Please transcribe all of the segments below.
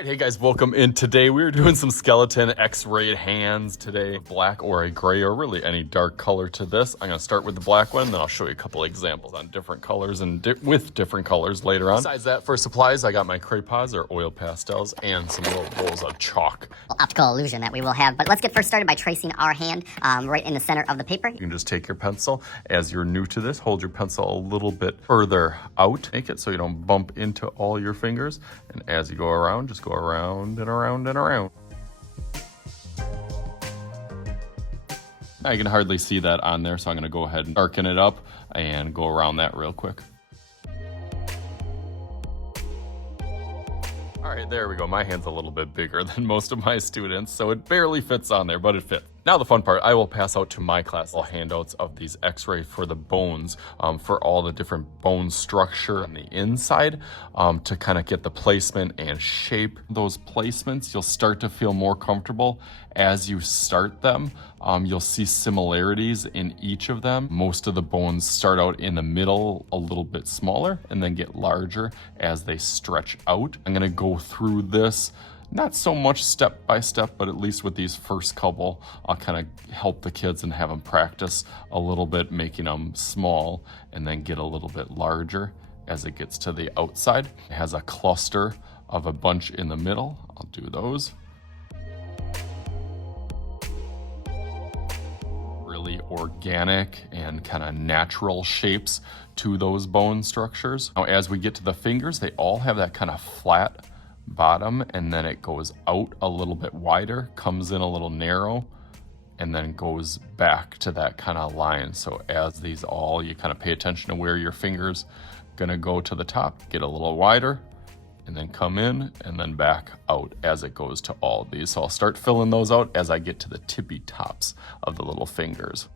Alright, hey guys, welcome in. Today we're doing some skeleton x-rayed hands today. Black or a gray or really any dark color to this. I'm going to start with the black one, then I'll show you a couple examples on different colors and with different colors later on. Besides that, for supplies, I got my crayons or oil pastels and some little bowls of chalk. Optical illusion that we will have, but let's get first started by tracing our hand right in the center of the paper. You can just take your pencil. As you're new to this, hold your pencil a little bit further out. Make it so you don't bump into all your fingers. And as you go around, just go around and around and around. I can hardly see that on there, so I'm going to go ahead and darken it up and go around that real quick. All right, there we go. My hand's a little bit bigger than most of my students, so it barely fits on there, but it fits. Now the fun part, I will pass out to my class all handouts of these x-ray for the bones, for all the different bone structure on the inside, to kind of get the placement and shape. Those placements, you'll start to feel more comfortable as you start them. You'll see similarities in each of them. Most of the bones start out in the middle a little bit smaller and then get larger as they stretch out. I'm gonna go through this not so much step by step, but at least with these first couple, I'll kind of help the kids and have them practice a little bit, making them small and then get a little bit larger as it gets to the outside. It has a cluster of a bunch in the middle. I'll do those. Really organic and kind of natural shapes to those bone structures. Now, as we get to the fingers, they all have that kind of flat bottom, and then it goes out a little bit wider, comes in a little narrow, and then goes back to that kind of line. So as these all, you kind of pay attention to where your finger's gonna go to the top, get a little wider, and then come in and then back out as it goes to all of these. So I'll start filling those out as I get to the tippy tops of the little fingers.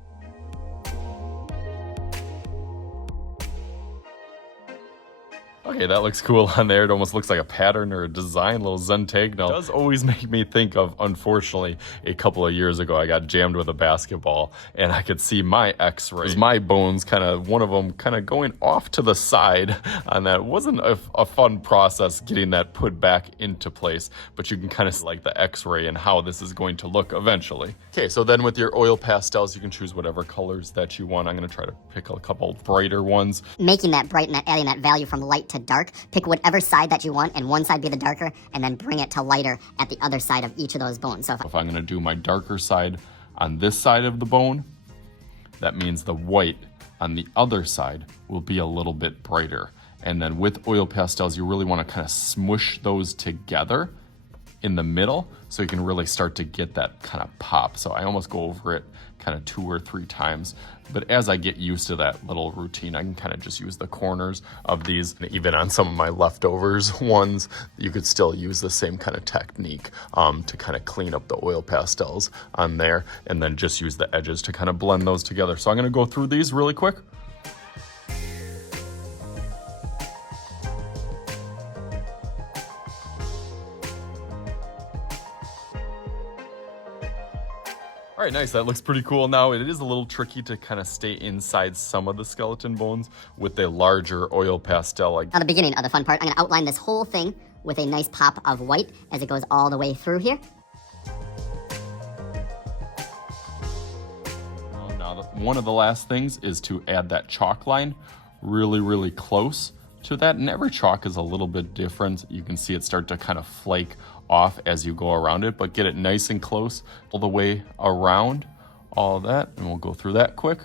Okay, that looks cool on there. It almost looks like a pattern or a design, little Zentangle. It does always make me think of, unfortunately, a couple of years ago, I got jammed with a basketball and I could see my x-rays, my bones, kind of, one of them kind of going off to the side on that. It wasn't a fun process getting that put back into place, but you can kind of see like the x-ray and how this is going to look eventually. Okay, so then with your oil pastels, you can choose whatever colors that you want. I'm gonna try to pick a couple brighter ones. Making that bright and adding that value from light to dark, pick whatever side that you want, and one side be the darker, and then bring it to lighter at the other side of each of those bones. So if I'm gonna do my darker side on this side of the bone, that means the white on the other side will be a little bit brighter. And then with oil pastels, you really wanna kind of smush those together in the middle so you can really start to get that kind of pop. So I almost go over it kind of 2 or 3 times. But as I get used to that little routine, I can kind of just use the corners of these. And even on some of my leftovers ones, you could still use the same kind of technique to kind of clean up the oil pastels on there, and then just use the edges to kind of blend those together. So I'm gonna go through these really quick. All right, nice. That looks pretty cool. Now, it is a little tricky to kind of stay inside some of the skeleton bones with a larger oil pastel. Now the beginning of the fun part, I'm gonna outline this whole thing with a nice pop of white as it goes all the way through here. Now, one of the last things is to add that chalk line really, really close to that. And every chalk is a little bit different. You can see it start to kind of flake off as you go around it, but get it nice and close all the way around all of that, and we'll go through that quick.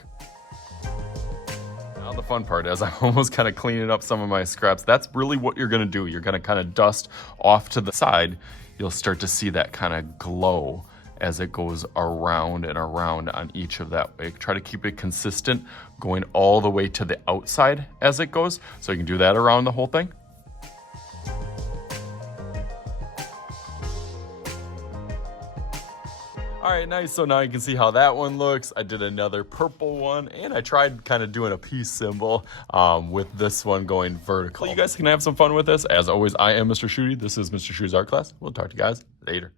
Now the fun part is I'm almost kind of cleaning up some of my scraps. That's really what you're gonna do. You're gonna kind of dust off to the side. You'll start to see that kind of glow as it goes around and around on each of that way. Try to keep it consistent going all the way to the outside as it goes, so you can do that around the whole thing. All right, nice. So now you can see how that one looks. I did another purple one, and I tried kind of doing a peace symbol with this one going vertical. So you guys can have some fun with this. As always, I am Mr. Shooty. This is Mr. Shooty's art class. We'll talk to you guys later.